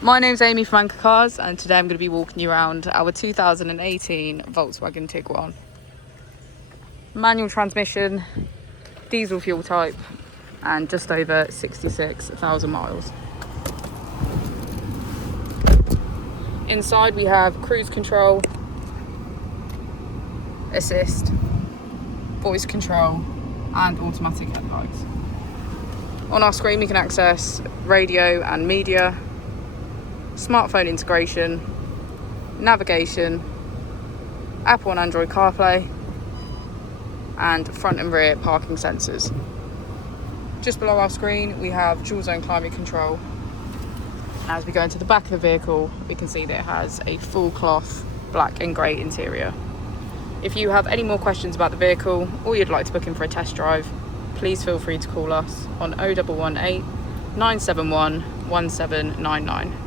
My name's Amy from Anchor Cars, and today I'm going to be walking you around our 2018 Volkswagen Tiguan. Manual transmission, diesel fuel type, and just over 66,000 miles. Inside we have cruise control, assist, voice control, and automatic headlights. On our screen we can access radio and media, smartphone integration, navigation, Apple and Android CarPlay, and front and rear parking sensors. Just below our screen we have dual zone climate control. As we go into the back of the vehicle, we can see that it has a full cloth black and grey interior. If you have any more questions about the vehicle or you'd like to book in for a test drive, please feel free to call us on 0118 971 1799.